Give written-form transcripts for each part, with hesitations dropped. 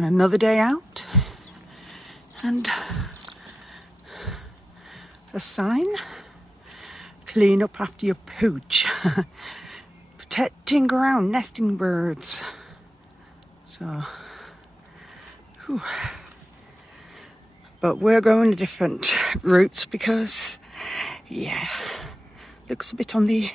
on another day out, and a sign, clean up after your pooch. Protecting ground, nesting birds. So, whew. But we're going different routes because, yeah, looks a bit on the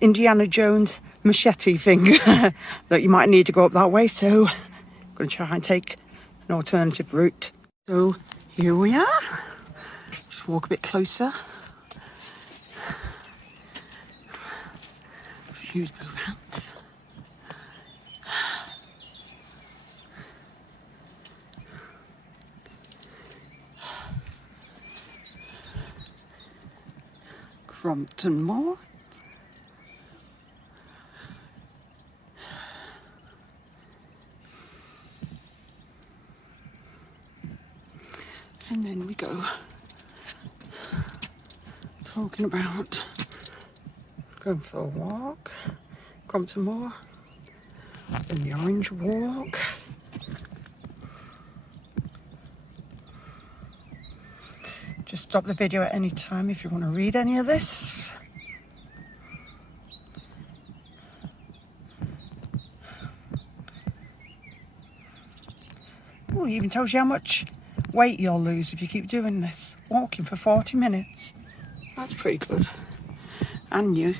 Indiana Jones machete thing that you might need to go up that way. So, I'm going to try and take an alternative route. So, here we are. Just walk a bit closer. Shoes move out. Crompton Moor. And then we go talking about going for a walk, Crompton Moor, and the Orange Walk. Just stop the video at any time if you want to read any of this. Oh, it even tells you how much weight you'll lose if you keep doing this. Walking for 40 minutes. That's pretty good. And new.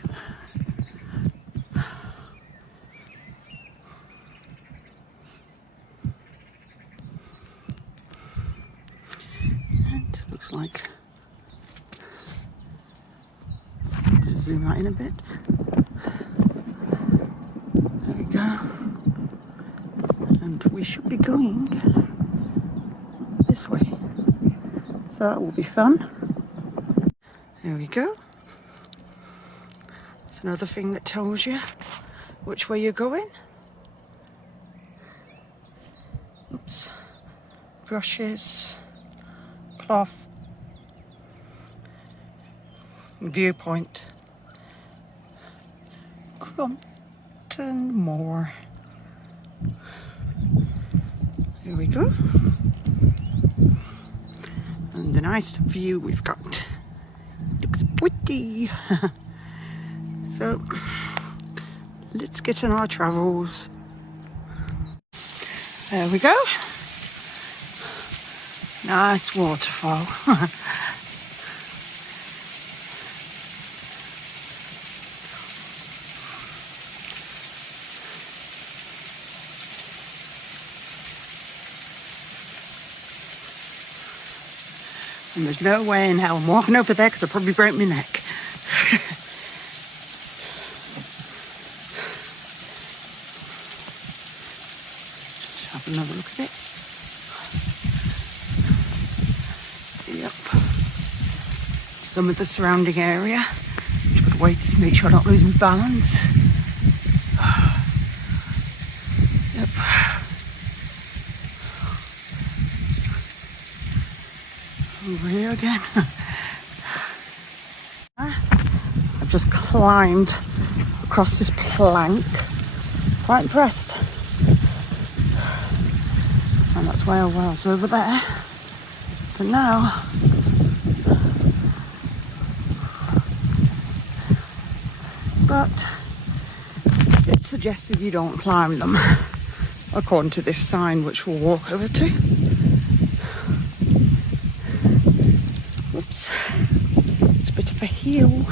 And it looks like... Just zoom out in a bit. There we go. And we should be going this way. So that will be fun. There we go. It's another thing that tells you which way you're going. Oops. Brushes, cloth, viewpoint. Crompton Moor. Here we go. And the nice view we've got. Looks pretty. So, let's get on our travels. There we go. Nice waterfall. And there's no way in hell I'm walking over there because I'll probably break my neck. Just have another look at it. Yep. Some of the surrounding area. Just got to wait to make sure I don't lose my balance. Yep. Over here again. I've just climbed across this plank. Quite impressed. And that's where I was over there. But now, but it's suggested you don't climb them, according to this sign which we'll walk over to. Oops, it's a bit of a hill.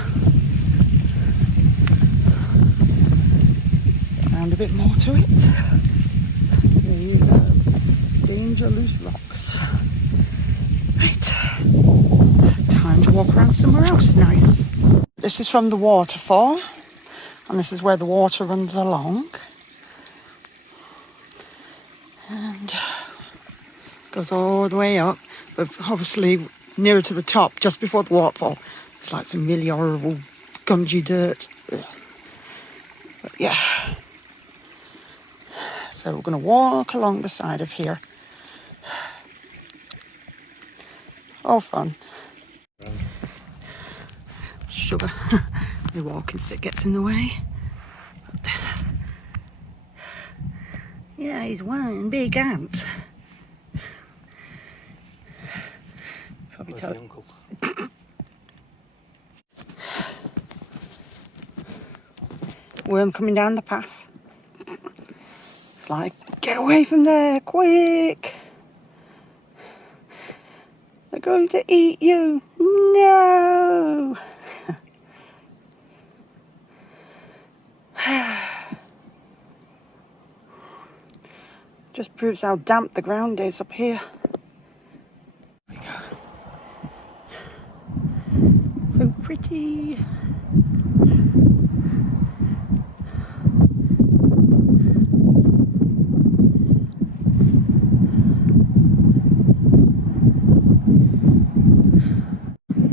Around a bit more to it. There you go. Danger Loose Rocks. Right, time to walk around somewhere else nice. This is from the waterfall, and this is where the water runs along. And goes all the way up, but obviously nearer to the top, just before the waterfall. It's like some really horrible, gungy dirt. Ugh. But yeah. So we're going to walk along the side of here. All fun. Sugar. The walking stick gets in the way. But, yeah. Yeah, he's one big ant. Probably Where's tell the uncle? Worm coming down the path. It's like, get away from there, quick! They're going to eat you. No! Just proves how damp the ground is up here. There we go. So pretty.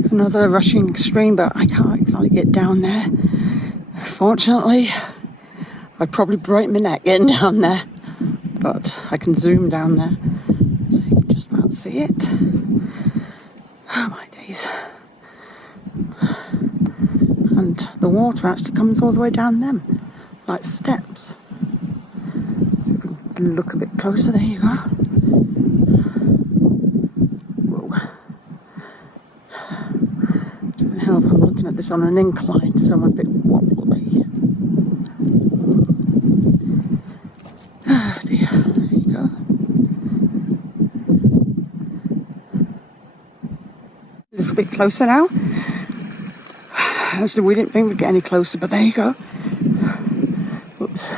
It's another rushing stream, but I can't exactly get down there. Fortunately, I'd probably break my neck getting down there, but I can zoom down there, so you can just about see it. Oh my days. And the water actually comes all the way down them, like steps. See if we can look a bit closer. There you go. Whoa. Doesn't help, I'm looking at this on an incline, so I'm a bit wobbly. Ah dear, there you go. A little bit closer now. Actually, we didn't think we'd get any closer, but there you go. Oops.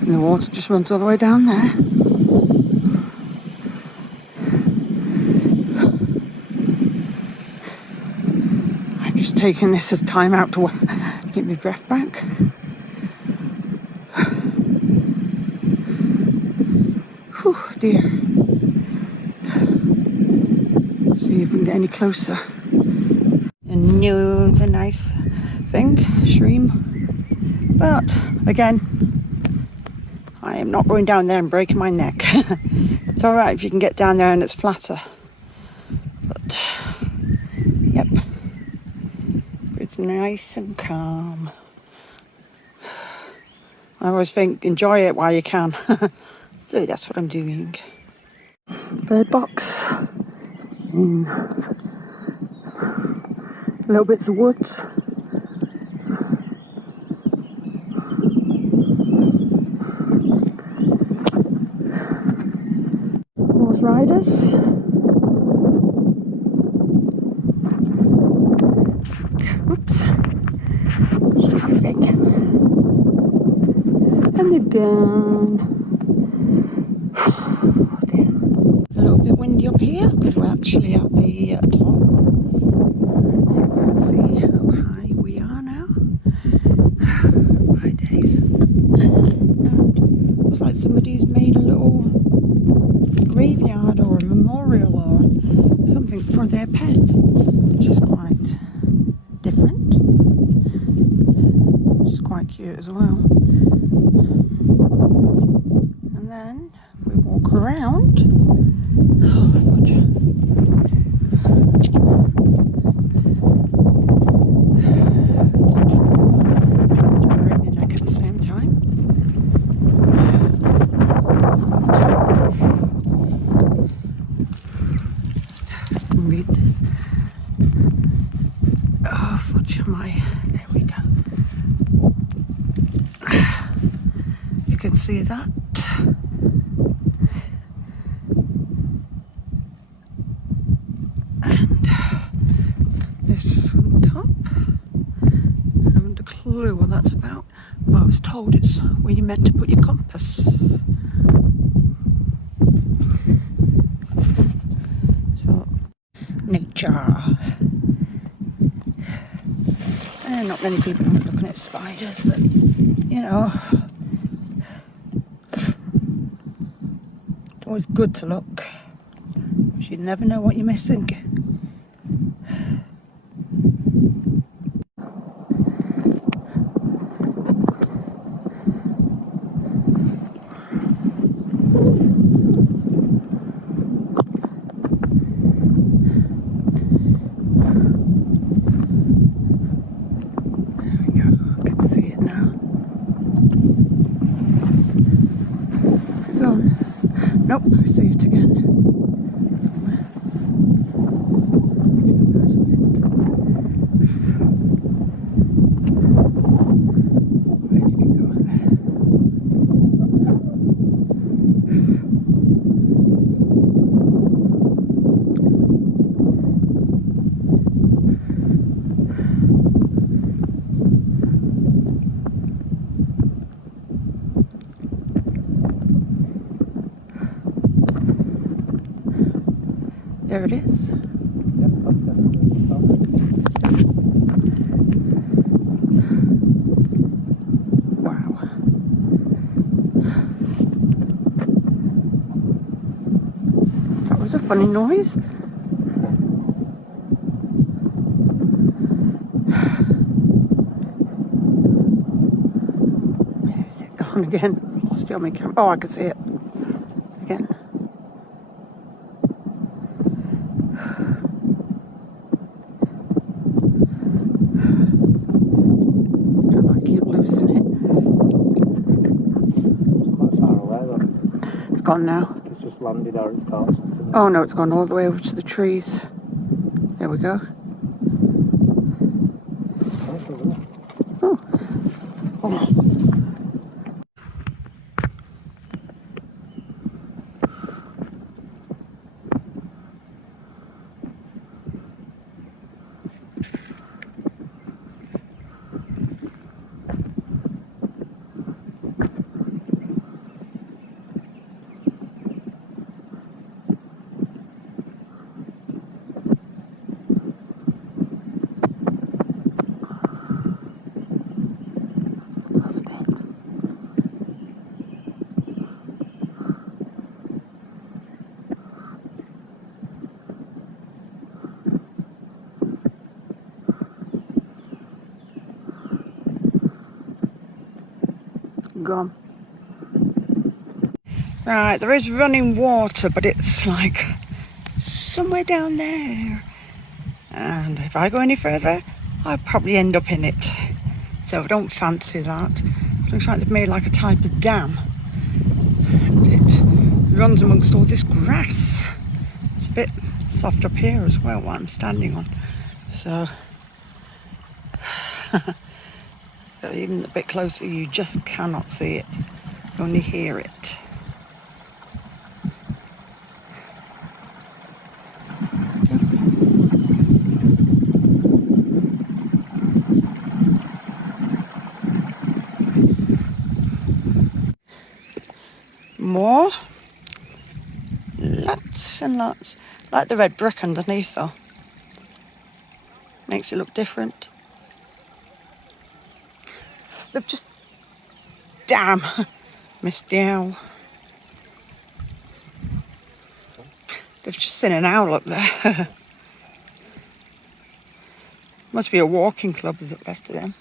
And the water just runs all the way down there. I'm just taking this as time out to get my breath back. Whew, dear. Let's see if we can get any closer. Another nice thing, stream. But again, I am not going down there and breaking my neck. It's alright if you can get down there and it's flatter. But, yep. It's nice and calm. I always think, enjoy it while you can. So that's what I'm doing. Bird box. In little bits of woods. Horse riders. Oops. Stupid thing. And they've gone. It's a little bit windy up here because we're actually at the top. Let's see how high we are now. My days. And looks like somebody's made a little graveyard or a memorial or something for their pet, which is quite different. Which is quite cute as well. And then if we walk around, oh fudge. Read this. Oh, fudge my. There we go. You can see that. And this on top. I haven't a clue what that's about. Well, I was told it's where you're meant to put your compass. Nature. Not many people are looking at spiders, but you know, it's always good to look, because you never know what you're missing. Nope, I see it again. Where did it go there? There it is. Wow. That was a funny noise. Where's it gone again? Lost it on my camera. Oh, I can see it again. I keep losing it. It's quite far away though. It's gone now. It's just landed or it's caught something. Oh no, it's gone all the way over to the trees. There we go. Oh. Oh. Lost it. Gone. Right, there is running water, but it's like somewhere down there. And if I go any further, I'll probably end up in it. So I don't fancy that. It looks like they've made like a type of dam. And it runs amongst all this grass. It's a bit soft up here as well, what I'm standing on. So, so even a bit closer, you just cannot see it. You only hear it. More. Lots and lots. Like the red brick underneath though. Makes it look different. They've just... Damn! Missed the owl. They've just seen an owl up there. Must be a walking club, is it, best of them?